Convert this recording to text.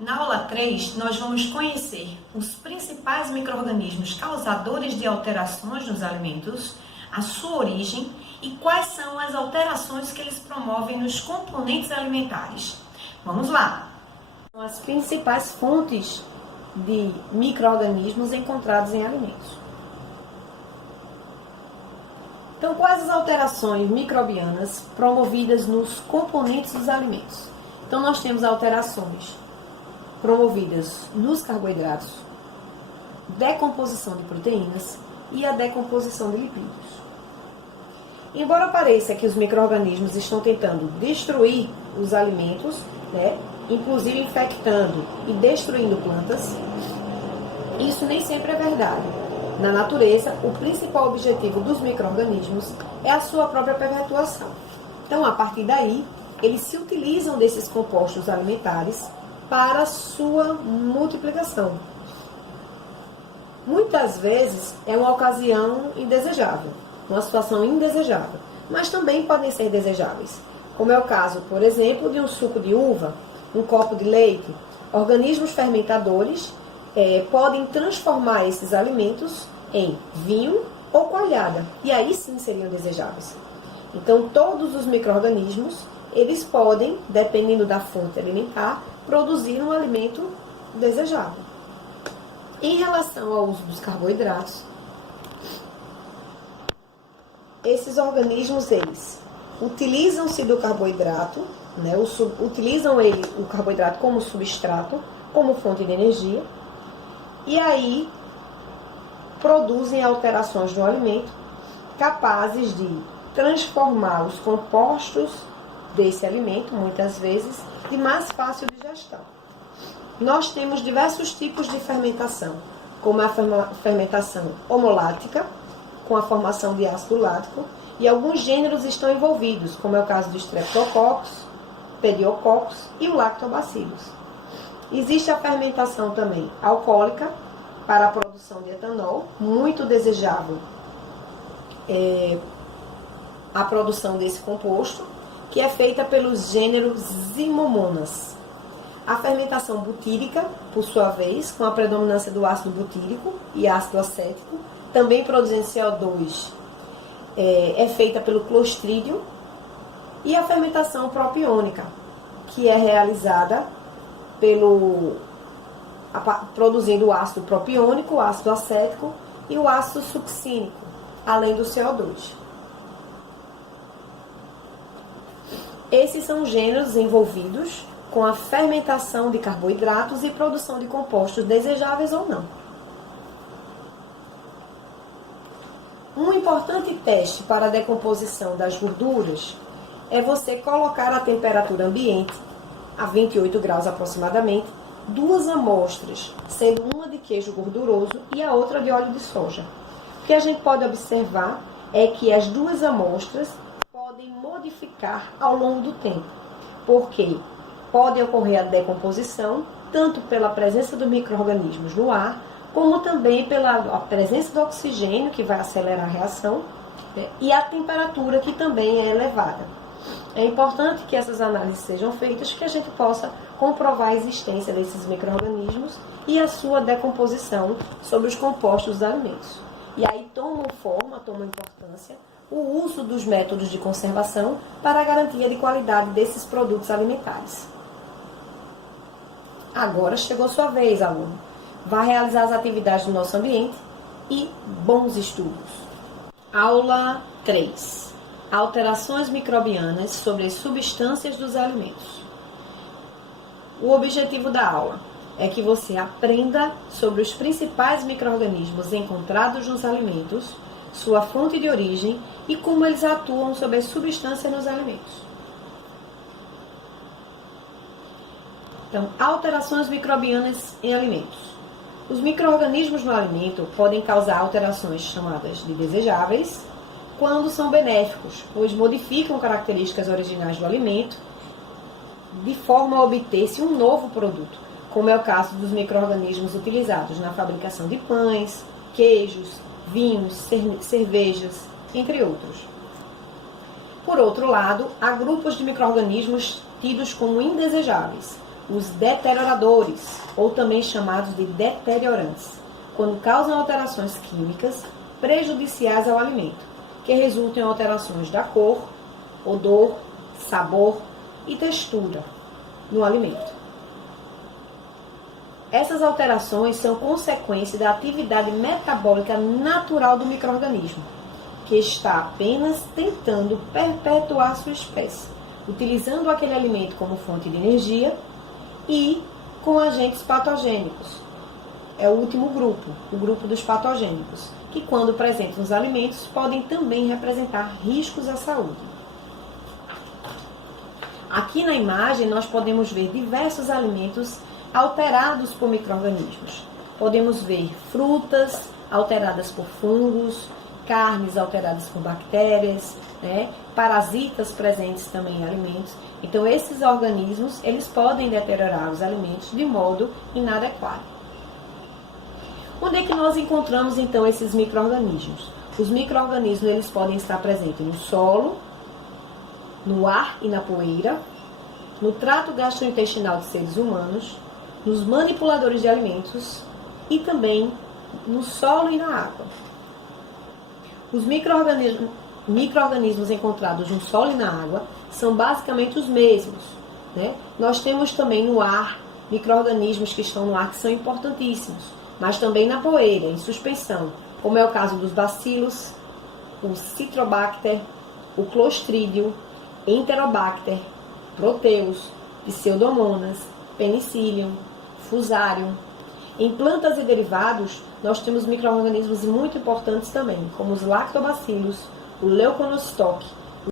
Na aula 3, nós vamos conhecer os principais micro-organismos causadores de alterações nos alimentos, a sua origem e quais são as alterações que eles promovem nos componentes alimentares. Vamos lá! As principais fontes de micro-organismos encontrados em alimentos. Então, quais as alterações microbianas promovidas nos componentes dos alimentos? Então, nós temos alterações promovidas nos carboidratos, decomposição de proteínas e a decomposição de lipídios. Embora pareça que os micro-organismos estão tentando destruir os alimentos, inclusive infectando e destruindo plantas, isso nem sempre é verdade. Na natureza, o principal objetivo dos micro-organismos é a sua própria perpetuação. Então, a partir daí, eles se utilizam desses compostos alimentares para sua multiplicação. Muitas vezes é uma ocasião indesejável, uma situação indesejável, mas também podem ser desejáveis, como é o caso, por exemplo, de um suco de uva, um copo de leite. Organismos fermentadores podem transformar esses alimentos em vinho ou coalhada, e aí sim seriam desejáveis. Então, todos os micro-organismos, eles podem, dependendo da fonte alimentar, produzir um alimento desejável. Em relação ao uso dos carboidratos, esses organismos, eles utilizam-se do carboidrato, utilizam o carboidrato como substrato, como fonte de energia, e aí produzem alterações no alimento capazes de transformar os compostos desse alimento, muitas vezes, de mais fácil digestão. Nós temos diversos tipos de fermentação, como a fermentação homolática, com a formação de ácido lático, e alguns gêneros estão envolvidos, como é o caso do Streptococcus, Pediococcus e o Lactobacillus. Existe a fermentação também alcoólica, para a produção de etanol, muito desejável a produção desse composto, que é feita pelos gêneros Zimomonas. A fermentação butírica, por sua vez, com a predominância do ácido butírico e ácido acético, também produzindo CO2, é feita pelo Clostridium. E a fermentação propiônica, que é realizada produzindo o ácido propiônico, o ácido acético e o ácido succínico, além do CO2. Esses são gêneros envolvidos com a fermentação de carboidratos e produção de compostos desejáveis ou não. Um importante teste para a decomposição das gorduras é você colocar a temperatura ambiente, a 28 graus aproximadamente, duas amostras, sendo uma de queijo gorduroso e a outra de óleo de soja. O que a gente pode observar é que as duas amostras podem modificar ao longo do tempo, porque pode ocorrer a decomposição tanto pela presença dos micro-organismos no ar, como também pela presença do oxigênio, que vai acelerar a reação, e a temperatura, que também é elevada. É importante que essas análises sejam feitas, que a gente possa comprovar a existência desses micro-organismos e a sua decomposição sobre os compostos dos alimentos. E aí tomam importância o uso dos métodos de conservação para a garantia de qualidade desses produtos alimentares. Agora chegou sua vez, aluno. Vá realizar as atividades do nosso ambiente e bons estudos. Aula 3. Alterações microbianas sobre as substâncias dos alimentos. O objetivo da aula é que você aprenda sobre os principais micro-organismos encontrados nos alimentos, sua fonte de origem e como eles atuam sobre as substâncias nos alimentos. Então, alterações microbianas em alimentos. Os micro-organismos no alimento podem causar alterações chamadas de desejáveis, quando são benéficos, pois modificam características originais do alimento de forma a obter-se um novo produto, como é o caso dos micro-organismos utilizados na fabricação de pães, queijos, vinhos, cervejas, entre outros. Por outro lado, há grupos de micro-organismos tidos como indesejáveis, os deterioradores, ou também chamados de deteriorantes, quando causam alterações químicas prejudiciais ao alimento, que resultam em alterações da cor, odor, sabor e textura no alimento. Essas alterações são consequência da atividade metabólica natural do micro-organismo, que está apenas tentando perpetuar sua espécie, utilizando aquele alimento como fonte de energia e com agentes patogênicos. É o último grupo, o grupo dos patogênicos, que quando presentes nos alimentos podem também representar riscos à saúde. Aqui na imagem nós podemos ver diversos alimentos alterados por micro-organismos. Podemos ver frutas alteradas por fungos, carnes alteradas por bactérias, parasitas presentes também em alimentos. Então, esses organismos, eles podem deteriorar os alimentos de modo inadequado. Onde é que nós encontramos, então, esses micro-organismos? Os micro-organismos, eles podem estar presentes no solo, no ar e na poeira, no trato gastrointestinal de seres humanos, nos manipuladores de alimentos e também no solo e na água. Os micro-organismos encontrados no solo e na água são basicamente os mesmos. Nós temos também no ar micro-organismos que estão no ar que são importantíssimos, mas também na poeira, em suspensão, como é o caso dos bacilos, o citrobacter, o clostridium, enterobacter, proteus, pseudomonas, penicillium, fusarium. Em plantas e derivados, nós temos micro-organismos muito importantes também, como os lactobacilos, o leuconostoque,